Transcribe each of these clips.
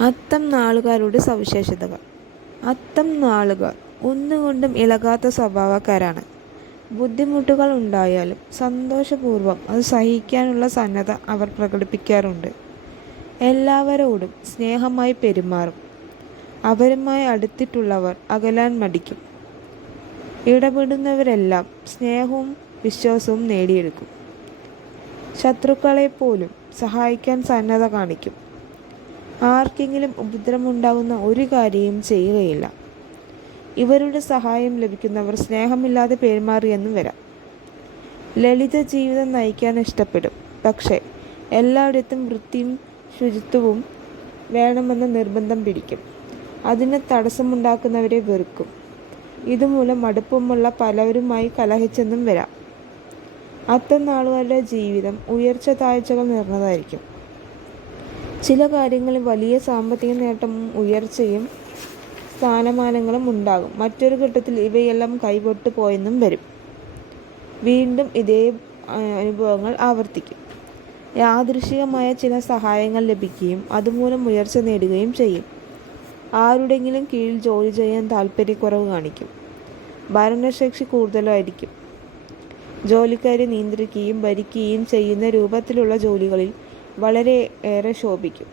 അത്തം നാളുകാരുടെ സവിശേഷതകൾ. അത്തം നാളുകാർ ഒന്നുകൊണ്ടും ഇളകാത്ത സ്വഭാവക്കാരാണ്. ബുദ്ധിമുട്ടുകൾ ഉണ്ടായാലും സന്തോഷപൂർവ്വം അത് സഹിക്കാനുള്ള സന്നദ്ധത അവർ പ്രകടിപ്പിക്കാറുണ്ട്. എല്ലാവരോടും സ്നേഹമായി പെരുമാറും. അവരുമായി അടുത്തിട്ടുള്ളവർ അകലാൻ മടിക്കും. ഇടപെടുന്നവരെല്ലാം സ്നേഹവും വിശ്വാസവും നേടിയെടുക്കും. ശത്രുക്കളെപ്പോലും സഹായിക്കാൻ സന്നദ്ധത കാണിക്കും. ആർക്കെങ്കിലും ഉപദ്രവമുണ്ടാകുന്ന ഒരു കാര്യവും ചെയ്യുകയില്ല. ഇവരുടെ സഹായം ലഭിക്കുന്നവർ സ്നേഹമില്ലാതെ പെരുമാറിയെന്നും വരാം. ലളിത ജീവിതം നയിക്കാൻ ഇഷ്ടപ്പെടും. പക്ഷേ എല്ലായിടത്തും വൃത്തിയും ശുചിത്വവും വേണമെന്ന് നിർബന്ധം പിടിക്കും. അതിന് തടസ്സമുണ്ടാക്കുന്നവരെ വെറുക്കും. ഇതുമൂലം അടുപ്പമുള്ള പലവരുമായി കലഹിച്ചെന്നും വരാം. അത്തം നാളുകാരുടെ ജീവിതം ഉയർച്ച താഴ്ചകൾ നിറഞ്ഞതായിരിക്കും. ചില കാര്യങ്ങളിൽ വലിയ സാമ്പത്തിക നേട്ടവും ഉയർച്ചയും സ്ഥാനമാനങ്ങളും ഉണ്ടാകും. മറ്റൊരു ഘട്ടത്തിൽ ഇവയെല്ലാം കൈവിട്ടു പോയെന്നും വരും. വീണ്ടും ഇതേ അനുഭവങ്ങൾ ആവർത്തിക്കും. യാദൃശ്ചികമായ ചില സഹായങ്ങൾ ലഭിക്കുകയും അതുമൂലം ഉയർച്ച നേടുകയും ചെയ്യും. ആരുടെങ്കിലും കീഴിൽ ജോലി ചെയ്യാൻ താല്പര്യക്കുറവ് കാണിക്കും. ഭരണശേഷി കൂടുതലായിരിക്കും. ജോലിക്കാരെ നിയന്ത്രിക്കുകയും ഭരിക്കുകയും ചെയ്യുന്ന രൂപത്തിലുള്ള ജോലികളിൽ വളരെ ഏറെ ശോഭിക്കും.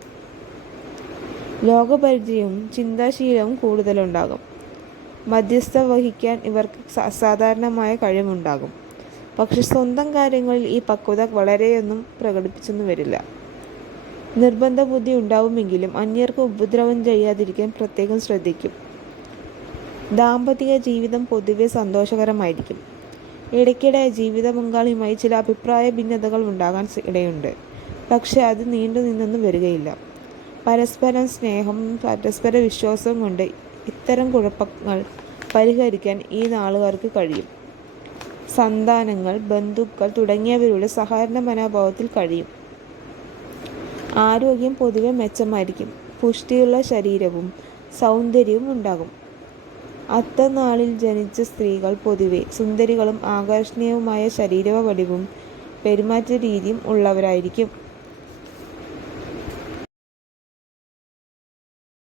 ലോകപരിചയവും ചിന്താശീലവും കൂടുതലുണ്ടാകും. മധ്യസ്ഥ വഹിക്കാൻ ഇവർക്ക് അസാധാരണമായ കഴിവുണ്ടാകും. പക്ഷെ സ്വന്തം കാര്യങ്ങളിൽ ഈ പക്വത വളരെയൊന്നും പ്രകടിപ്പിച്ചെന്നു വരില്ല. നിർബന്ധ ബുദ്ധി ഉണ്ടാവുമെങ്കിലും അന്യർക്ക് ഉപദ്രവം ചെയ്യാതിരിക്കാൻ പ്രത്യേകം ശ്രദ്ധിക്കും. ദാമ്പത്തിക ജീവിതം പൊതുവെ സന്തോഷകരമായിരിക്കും. ഇടയ്ക്കിടെ ജീവിത പങ്കാളിയുമായി ചില അഭിപ്രായ ഭിന്നതകൾ ഉണ്ടാകാൻ ഇടയുണ്ട്. പക്ഷെ അത് നീണ്ടു നിന്നൊന്നും വരികയില്ല. പരസ്പരം സ്നേഹം പരസ്പര വിശ്വാസവും കൊണ്ട് ഇത്തരം കുഴപ്പങ്ങൾ പരിഹരിക്കാൻ ഈ നാളുകാർക്ക് കഴിയും. സന്താനങ്ങൾ, ബന്ധുക്കൾ തുടങ്ങിയവരുടെ സഹകരണ മനോഭാവത്തിൽ കഴിയും. ആരോഗ്യം പൊതുവെ മെച്ചമായിരിക്കും. പുഷ്ടിയുള്ള ശരീരവും സൗന്ദര്യവും ഉണ്ടാകും. അത്തനാളിൽ ജനിച്ച സ്ത്രീകൾ പൊതുവെ സുന്ദരികളും ആകർഷണീയവുമായ ശരീരവടിവും പെരുമാറ്റ രീതിയും ഉള്ളവരായിരിക്കും.